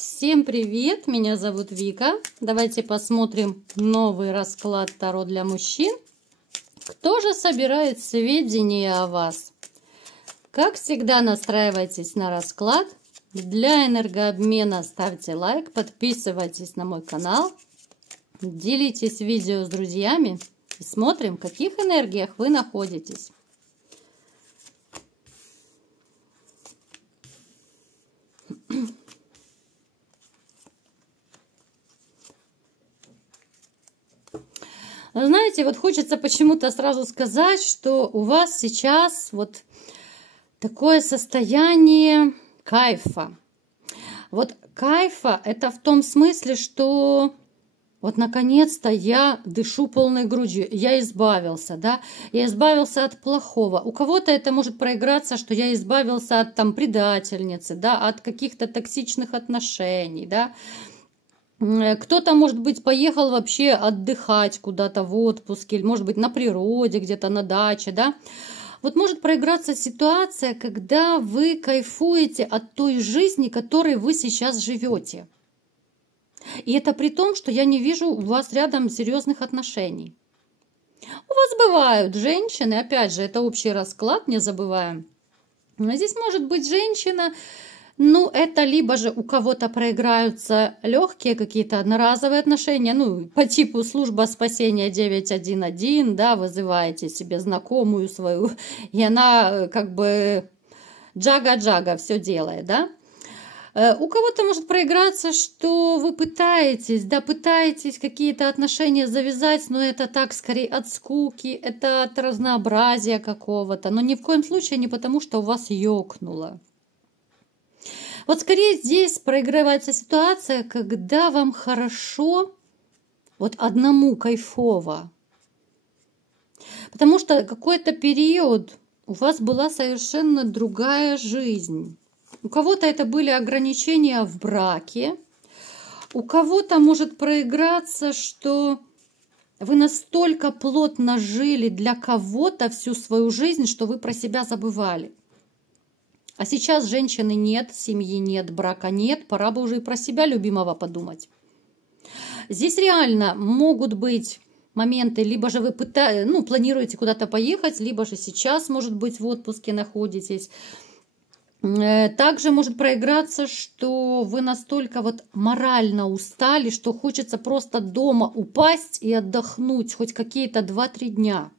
Всем привет! Меня зовут Вика. Давайте посмотрим новый расклад Таро для мужчин. Кто же собирает сведения о вас? Как всегда, настраивайтесь на расклад. Для энергообмена ставьте лайк, подписывайтесь на мой канал, делитесь видео с друзьями и смотрим, в каких энергиях вы находитесь. Знаете, вот хочется почему-то сразу сказать, что у вас сейчас вот такое состояние кайфа. Вот кайфа это в том смысле, что вот наконец-то я дышу полной грудью, я избавился, да, я избавился от плохого. У кого-то это может проиграться, что я избавился от там предательницы, да, от каких-то токсичных отношений, да. Кто-то, может быть, поехал вообще отдыхать куда-то в отпуске, или, может быть, на природе, где-то на даче, да. Вот может проиграться ситуация, когда вы кайфуете от той жизни, которой вы сейчас живете. И это при том, что я не вижу у вас рядом серьезных отношений. У вас бывают женщины, опять же, это общий расклад, не забываем. Но здесь может быть женщина, ну, это либо же у кого-то проиграются легкие какие-то одноразовые отношения, ну, по типу служба спасения 911, да, вызываете себе знакомую свою, и она как бы джага-джага все делает, да. У кого-то может проиграться, что вы пытаетесь, да, пытаетесь какие-то отношения завязать, но это так скорее от скуки, это от разнообразия какого-то, но ни в коем случае не потому, что у вас ёкнуло. Вот скорее здесь проигрывается ситуация, когда вам хорошо, вот одному кайфово. Потому что какой-то период у вас была совершенно другая жизнь. У кого-то это были ограничения в браке, у кого-то может проиграться, что вы настолько плотно жили для кого-то всю свою жизнь, что вы про себя забывали. А сейчас женщины нет, семьи нет, брака нет, пора бы уже и про себя любимого подумать. Здесь реально могут быть моменты, либо же вы планируете куда-то поехать, либо же сейчас, может быть, в отпуске находитесь. Также может проиграться, что вы настолько вот морально устали, что хочется просто дома упасть и отдохнуть хоть какие-то 2-3 дня.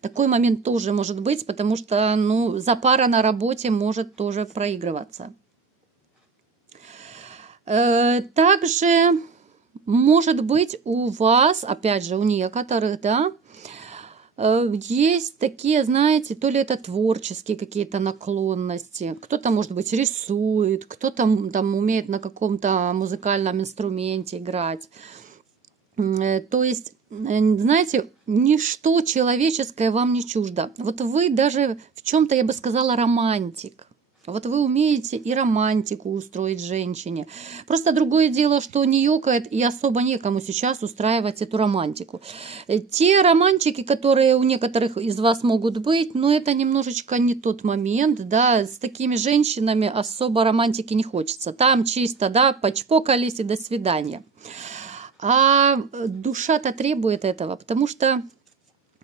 Такой момент тоже может быть, потому что, ну, запара на работе может тоже проигрываться. Также может быть у вас, опять же, у некоторых, да, есть такие, знаете, то ли это творческие какие-то наклонности, кто-то, может быть, рисует, кто-то там умеет на каком-то музыкальном инструменте играть. То есть, знаете, ничто человеческое вам не чуждо. Вот вы даже в чем-то, я бы сказала, романтик. Вот вы умеете и романтику устроить женщине. Просто другое дело, что не ёкает и особо некому сейчас устраивать эту романтику. Те романтики, которые у некоторых из вас могут быть, но это немножечко не тот момент, да, с такими женщинами особо романтики не хочется. Там чисто, да, почпокались и до свидания. А душа-то требует этого, потому что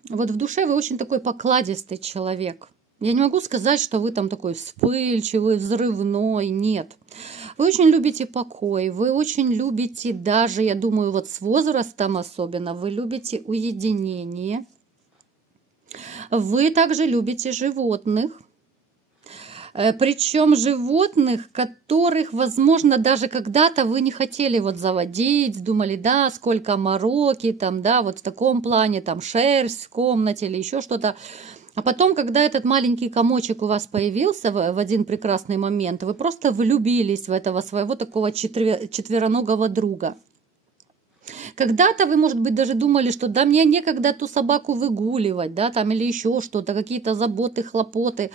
вот в душе вы очень такой покладистый человек. Я не могу сказать, что вы там такой вспыльчивый, взрывной, нет. Вы очень любите покой, вы очень любите даже, я думаю, вот с возрастом особенно, вы любите уединение. Вы также любите животных. Причем животных, которых, возможно, даже когда-то вы не хотели вот заводить, думали, да, сколько мороки, там, да, вот в таком плане, там, шерсть в комнате или еще что-то. А потом, когда этот маленький комочек у вас появился в один прекрасный момент, вы просто влюбились в этого своего такого четвероногого друга. Когда-то вы, может быть, даже думали, что да, мне некогда ту собаку выгуливать, да, там или еще что-то, какие-то заботы, хлопоты.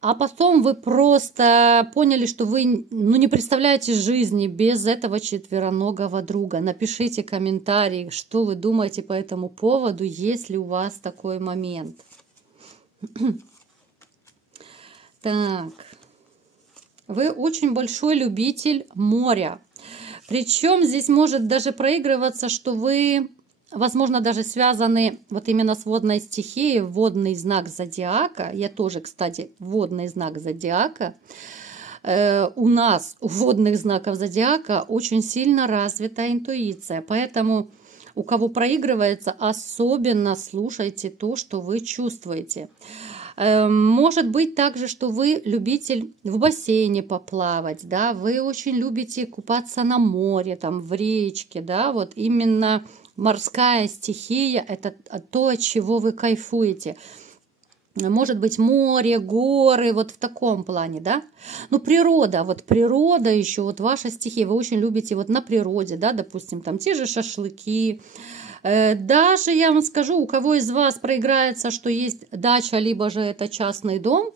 А потом вы просто поняли, что вы не представляете жизни без этого четвероногого друга. Напишите комментарий, что вы думаете по этому поводу, есть ли у вас такой момент. Так. вы очень большой любитель моря. Причем здесь может даже проигрываться, что вы, возможно, даже связаны вот именно с водной стихией, водный знак зодиака. Я тоже, кстати, водный знак зодиака. У нас, у водных знаков зодиака, очень сильно развита интуиция. Поэтому у кого проигрывается, особенно слушайте то, что вы чувствуете. Может быть также, что вы любитель в бассейне поплавать, да, вы очень любите купаться на море, там, в речке, да, вот именно морская стихия – это то, от чего вы кайфуете. Может быть, море, горы, вот в таком плане, да. Ну, природа, вот природа еще, вот ваша стихия, вы очень любите вот на природе, да, допустим, там те же шашлыки. Даже, я вам скажу, у кого из вас проиграется, что есть дача, либо же это частный дом,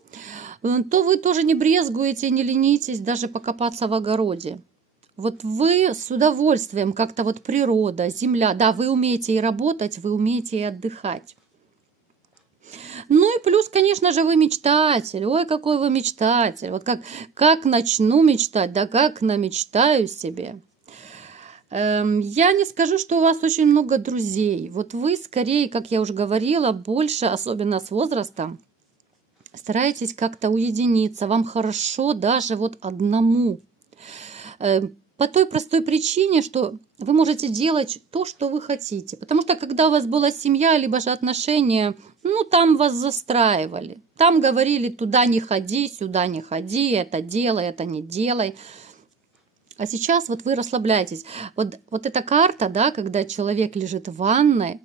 то вы тоже не брезгуете, не ленитесь даже покопаться в огороде. Вот вы с удовольствием, как-то вот природа, земля, да, вы умеете и работать, вы умеете и отдыхать. Ну и плюс, конечно же, вы мечтатель. Ой, какой вы мечтатель. Вот как начну мечтать, да как намечтаю себе. Я не скажу, что у вас очень много друзей. Вот вы скорее, как я уже говорила, больше, особенно с возрастом, стараетесь как-то уединиться. Вам хорошо даже вот одному. По той простой причине, что вы можете делать то, что вы хотите. Потому что когда у вас была семья, либо же отношения, ну там вас застраивали. Там говорили, туда не ходи, сюда не ходи, это делай, это не делай. А сейчас вот вы расслабляетесь. Вот эта карта, да, когда человек лежит в ванной,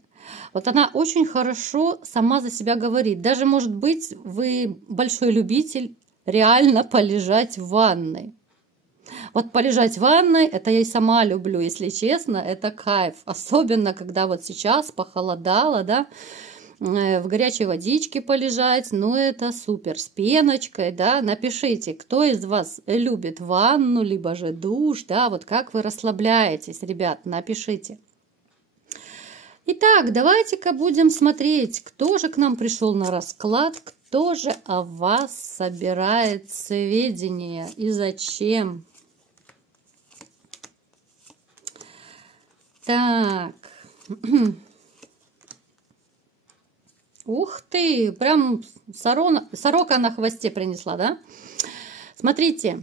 вот она очень хорошо сама за себя говорит. Даже, может быть, вы большой любитель реально полежать в ванной. Вот полежать в ванной, это я и сама люблю, если честно, это кайф. Особенно, когда вот сейчас похолодало, да, в горячей водичке полежать, ну это супер, с пеночкой, да, напишите, кто из вас любит ванну, либо же душ, да, вот как вы расслабляетесь, ребят, напишите. Итак, давайте-ка будем смотреть, кто же к нам пришел на расклад, кто же о вас собирает сведения и зачем. Так, ух ты, прям сорока на хвосте принесла, да? Смотрите,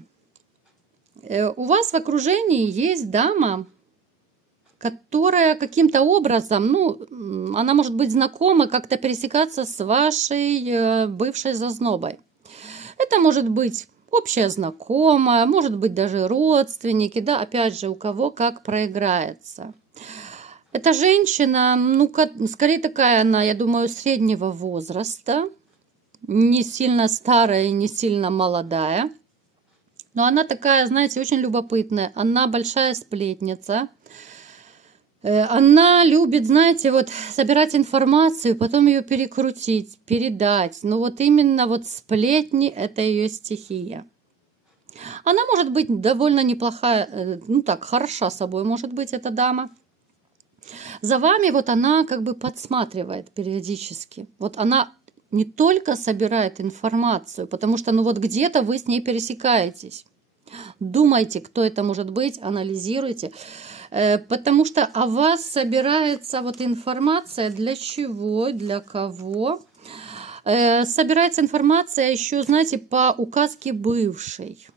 у вас в окружении есть дама, которая каким-то образом, ну, она может быть знакома, как-то пересекаться с вашей бывшей зазнобой. Это может быть общая знакомая, может быть даже родственники, да, опять же, у кого как проиграется. Эта женщина, ну, скорее такая она, я думаю, среднего возраста, не сильно старая и не сильно молодая. Но она такая, знаете, очень любопытная. Она большая сплетница. Она любит, знаете, вот собирать информацию, потом ее перекрутить, передать. Ну вот именно вот сплетни – это ее стихия. Она может быть довольно неплохая, ну так, хороша собой может быть эта дама. За вами вот она как бы подсматривает периодически. Вот она не только собирает информацию, потому что ну вот где-то вы с ней пересекаетесь. Думайте, кто это может быть, анализируйте. Потому что о вас собирается вот информация для чего, для кого. Собирается информация еще, знаете, по указке бывшей.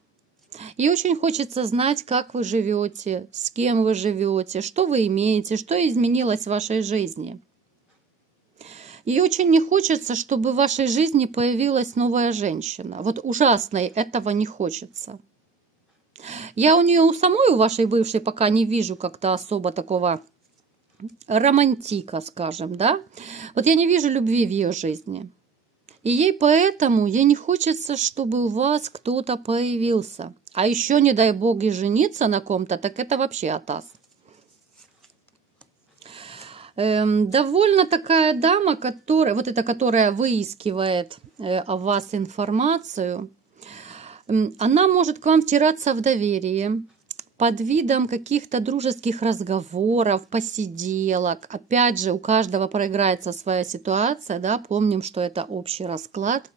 И очень хочется знать, как вы живете, с кем вы живете, что вы имеете, что изменилось в вашей жизни. И очень не хочется, чтобы в вашей жизни появилась новая женщина. Вот ужасно этого не хочется. Я у нее у самой, у вашей бывшей, пока не вижу как-то особо такого романтика, скажем, да. Вот я не вижу любви в ее жизни. И ей поэтому ей не хочется, чтобы у вас кто-то появился. А еще, не дай бог, и жениться на ком-то, так это вообще атас. Довольно такая дама, которая выискивает о вас информацию, она может к вам втираться в доверие под видом каких-то дружеских разговоров, посиделок. Опять же, у каждого проиграется своя ситуация, да, помним, что это общий расклад.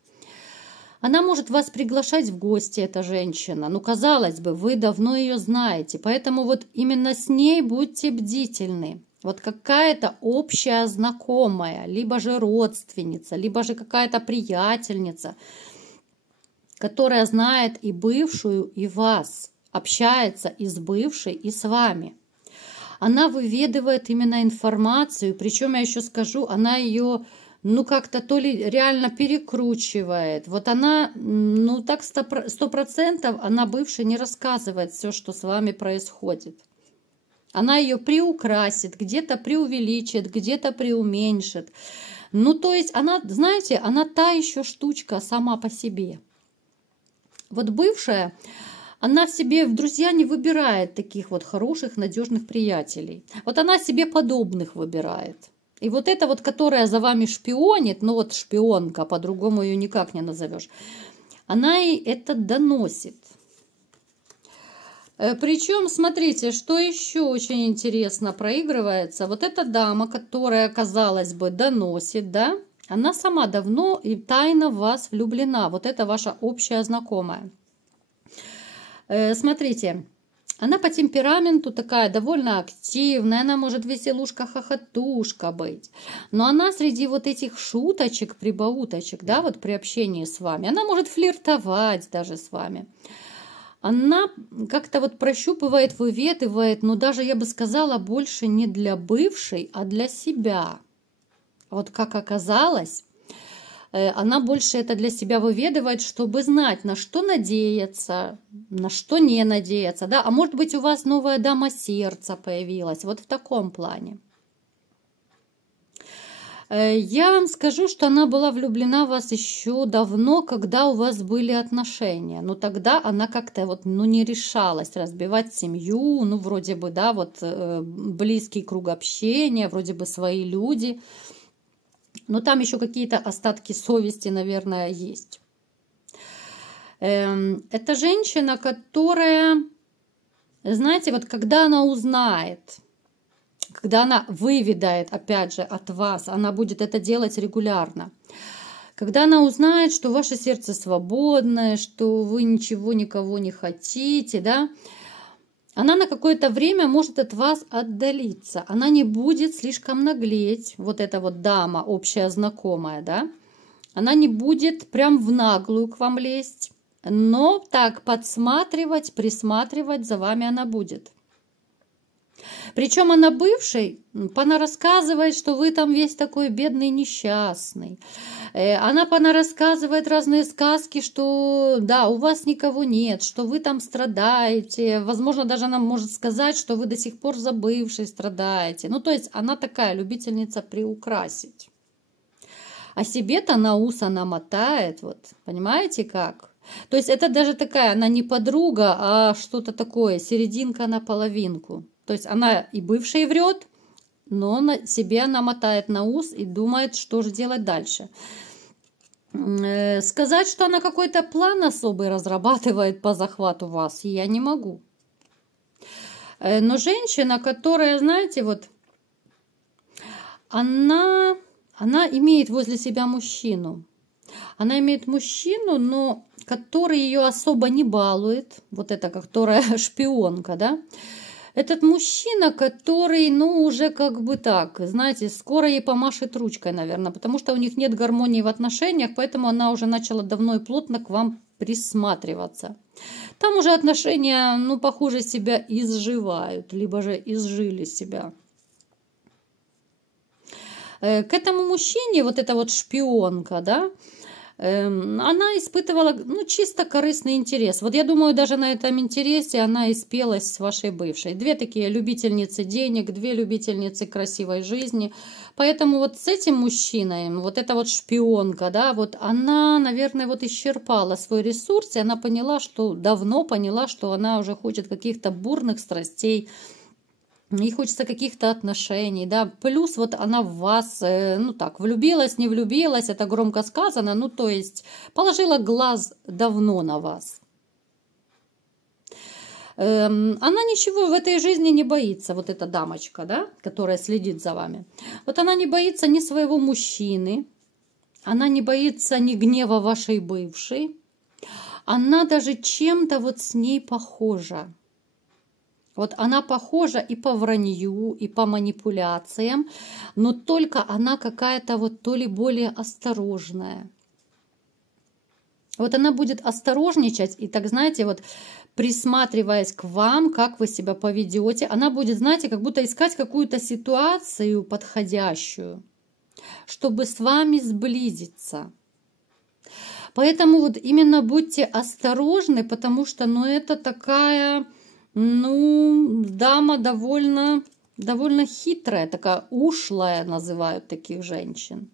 Она может вас приглашать в гости, эта женщина. Ну, казалось бы, вы давно ее знаете. Поэтому вот именно с ней будьте бдительны. Вот какая-то общая знакомая, либо же родственница, либо же какая-то приятельница, которая знает и бывшую, и вас, общается и с бывшей, и с вами. Она выведывает именно информацию, причем я еще скажу, она ее, ну, как-то то ли реально перекручивает. Вот она, ну, так 100% она бывшей не рассказывает все, что с вами происходит. Она ее приукрасит, где-то преувеличит, где-то преуменьшит. Ну, то есть она, знаете, она та еще штучка сама по себе. Вот бывшая, она в себе в друзья не выбирает таких вот хороших, надежных приятелей. Вот она себе подобных выбирает. И вот эта вот, которая за вами шпионит, ну вот шпионка, по-другому ее никак не назовешь, она ей это доносит. Причем, смотрите, что еще очень интересно проигрывается. Вот эта дама, которая, казалось бы, доносит, да, она сама давно и тайно в вас влюблена. Вот это ваша общая знакомая. Смотрите, она по темпераменту такая довольно активная, она может веселушка-хохотушка быть. Но она среди вот этих шуточек, прибауточек, да, вот при общении с вами, она может флиртовать даже с вами. Она как-то вот прощупывает, выведывает, но даже, я бы сказала, больше не для бывшей, а для себя. Вот как оказалось, она больше это для себя выведывает, чтобы знать, на что надеяться, на что не надеяться. Да? А может быть, у вас новая дама сердца появилась, вот в таком плане. Я вам скажу, что она была влюблена в вас еще давно, когда у вас были отношения. Но тогда она как-то вот, ну, не решалась разбивать семью, ну, вроде бы, да, вот близкий круг общения, вроде бы свои люди. Но там еще какие-то остатки совести, наверное, есть. Это женщина, которая, знаете, вот когда она узнает, когда она выведает, опять же, от вас, она будет это делать регулярно. Когда она узнает, что ваше сердце свободное, что вы ничего никого не хотите, да, она на какое-то время может от вас отдалиться. Она не будет слишком наглеть, вот эта вот дама, общая знакомая, да. Она не будет прям в наглую к вам лезть, но так подсматривать, присматривать за вами она будет. Причем она бывшей, она рассказывает, что вы там весь такой бедный, несчастный. Она рассказывает разные сказки, что да, у вас никого нет, что вы там страдаете. Возможно, даже она может сказать, что вы до сих пор за бывшей страдаете. Ну, то есть она такая любительница приукрасить. А себе-то на ус она мотает, вот, понимаете как? То есть это даже такая, она не подруга, а что-то такое, серединка на половинку. То есть она и бывшей врет, но на себе она мотает на ус и думает, что же делать дальше. Сказать, что она какой-то план особый разрабатывает по захвату вас, я не могу. Но женщина, которая, знаете, вот, она имеет возле себя мужчину. Она имеет мужчину, но который ее особо не балует. Вот эта, которая шпионка, да. Этот мужчина, который, ну, уже как бы так, знаете, скоро ей помашет ручкой, наверное, потому что у них нет гармонии в отношениях, поэтому она уже начала давно и плотно к вам присматриваться. Там уже отношения, ну, похоже, себя изживают, либо же изжили себя. К этому мужчине, вот эта вот шпионка, да, она испытывала, ну, чисто корыстный интерес. Вот я думаю, даже на этом интересе она и спелась с вашей бывшей. Две такие любительницы денег, две любительницы красивой жизни. Поэтому вот с этим мужчиной, вот эта вот шпионка, да, вот она, наверное, вот исчерпала свой ресурс, и она поняла, что давно поняла, что она уже хочет каких-то бурных страстей, ей хочется каких-то отношений, да, плюс вот она в вас, ну так, влюбилась, не влюбилась, это громко сказано, ну то есть положила глаз давно на вас. Она ничего в этой жизни не боится, вот эта дамочка, да, которая следит за вами. Вот она не боится ни своего мужчины, она не боится ни гнева вашей бывшей, она даже чем-то вот с ней похожа. Вот она похожа и по вранью, и по манипуляциям, но только она какая-то вот то ли более осторожная. Вот она будет осторожничать и так, знаете, вот присматриваясь к вам, как вы себя поведете, она будет, знаете, как будто искать какую-то ситуацию подходящую, чтобы с вами сблизиться. Поэтому вот именно будьте осторожны, потому что, ну, это такая, ну, дама довольно хитрая, такая ушлая, называют таких женщин.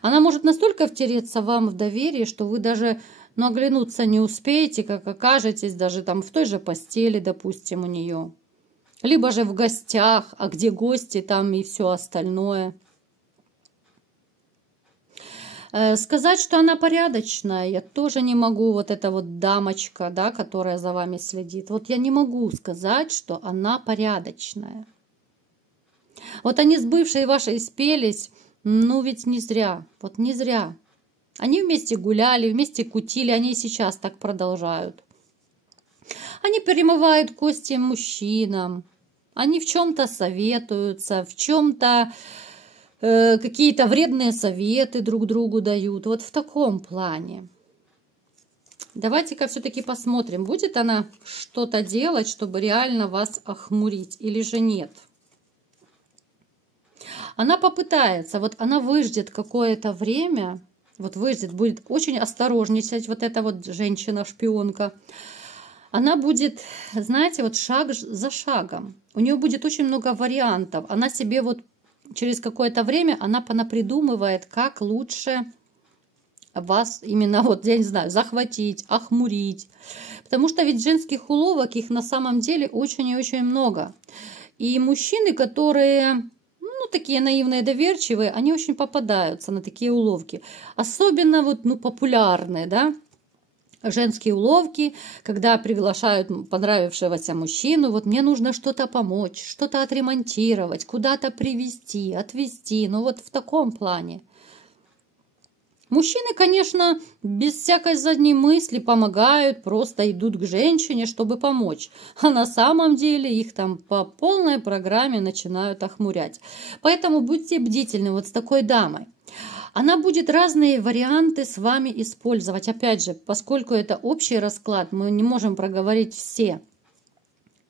Она может настолько втереться вам в доверие, что вы даже, ну, оглянуться не успеете, как окажетесь даже там в той же постели, допустим, у нее. Либо же в гостях, а где гости, там и все остальное. Сказать, что она порядочная, я тоже не могу. Вот эта вот дамочка, да, которая за вами следит. Вот я не могу сказать, что она порядочная. Вот они с бывшей вашей спелись, ну ведь не зря. Вот не зря. Они вместе гуляли, вместе кутили, они и сейчас так продолжают. Они перемывают кости мужчинам. Они в чем-то советуются, в чем-то какие-то вредные советы друг другу дают. Вот в таком плане. Давайте-ка все-таки посмотрим, будет она что-то делать, чтобы реально вас охмурить или же нет. Она попытается, вот она выждет какое-то время, вот выждет, будет очень осторожничать, вот эта вот женщина-шпионка. Она будет, знаете, вот шаг за шагом. У нее будет очень много вариантов. Она себе вот через какое-то время она понапридумывает, как лучше вас именно, вот, я не знаю, захватить, охмурить. Потому что ведь женских уловок, их на самом деле очень и очень много. И мужчины, которые, ну, такие наивные, доверчивые, они очень попадаются на такие уловки. Особенно вот, ну, популярные, да, женские уловки, когда приглашают понравившегося мужчину, вот мне нужно что-то помочь, что-то отремонтировать, куда-то привезти, отвезти, ну вот в таком плане. Мужчины, конечно, без всякой задней мысли помогают, просто идут к женщине, чтобы помочь. А на самом деле их там по полной программе начинают охмурять. Поэтому будьте бдительны вот с такой дамой. Она будет разные варианты с вами использовать. Опять же, поскольку это общий расклад, мы не можем проговорить все.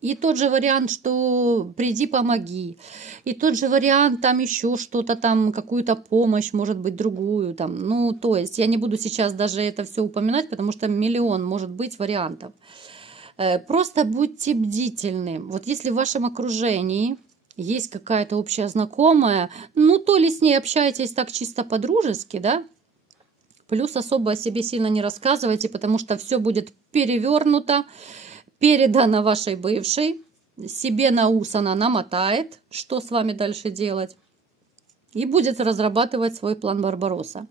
И тот же вариант, что приди, помоги. И тот же вариант, там еще что-то, там какую-то помощь, может быть, другую. Там. Ну, то есть, я не буду сейчас даже это все упоминать, потому что миллион может быть вариантов. Просто будьте бдительны. Вот если в вашем окружении есть какая-то общая знакомая, ну, то ли с ней общаетесь так чисто по-дружески, да, плюс особо о себе сильно не рассказывайте, потому что все будет перевернуто, передано вашей бывшей, себе на ус она намотает, что с вами дальше делать, и будет разрабатывать свой план Барбаросса.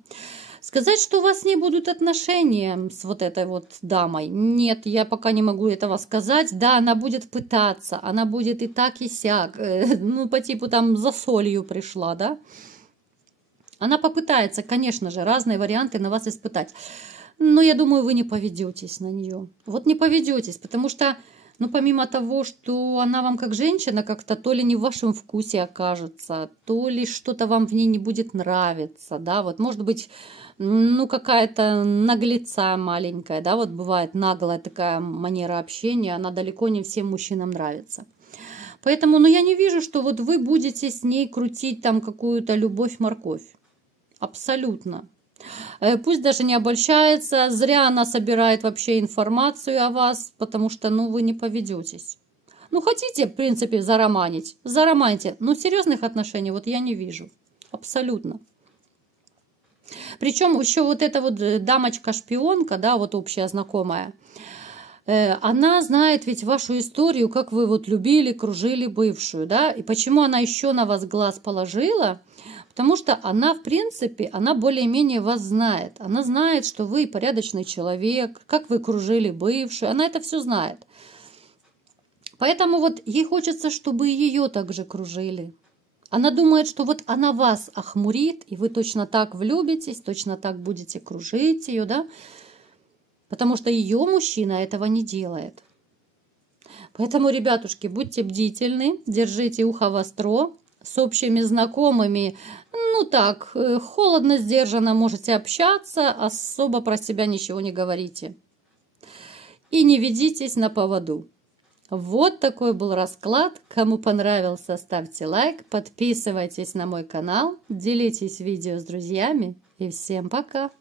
Сказать, что у вас не будут отношения с вот этой вот дамой, нет, я пока не могу этого сказать. Да, она будет пытаться, она будет и так, и сяк, ну, по типу там за солью пришла, да. Она попытается, конечно же, разные варианты на вас испытать. Но я думаю, вы не поведетесь на нее. Вот не поведетесь, потому что, ну, помимо того, что она вам как женщина как-то то ли не в вашем вкусе окажется, то ли что-то вам в ней не будет нравиться, да, вот, может быть, ну, какая-то наглеца маленькая, да, вот бывает наглая такая манера общения, она далеко не всем мужчинам нравится. Поэтому, ну, я не вижу, что вот вы будете с ней крутить там какую-то любовь-морковь. Абсолютно. Пусть даже не обольщается, зря она собирает вообще информацию о вас, потому что, ну, вы не поведетесь. Ну, хотите, в принципе, зароманить, зароманьте, но серьезных отношений вот я не вижу. Абсолютно. Причем еще вот эта вот дамочка-шпионка, да, вот общая знакомая, она знает ведь вашу историю, как вы вот любили, кружили бывшую, да, и почему она еще на вас глаз положила, потому что она, в принципе, она более-менее вас знает. Она знает, что вы порядочный человек, как вы кружили бывшую, она это все знает. Поэтому вот ей хочется, чтобы ее также кружили. Она думает, что вот она вас охмурит, и вы точно так влюбитесь, точно так будете кружить ее, да? Потому что ее мужчина этого не делает. Поэтому, ребятушки, будьте бдительны, держите ухо востро, с общими знакомыми, ну так, холодно, сдержанно можете общаться, особо про себя ничего не говорите. И не ведитесь на поводу. Вот такой был расклад. Кому понравился, ставьте лайк, подписывайтесь на мой канал, делитесь видео с друзьями и всем пока!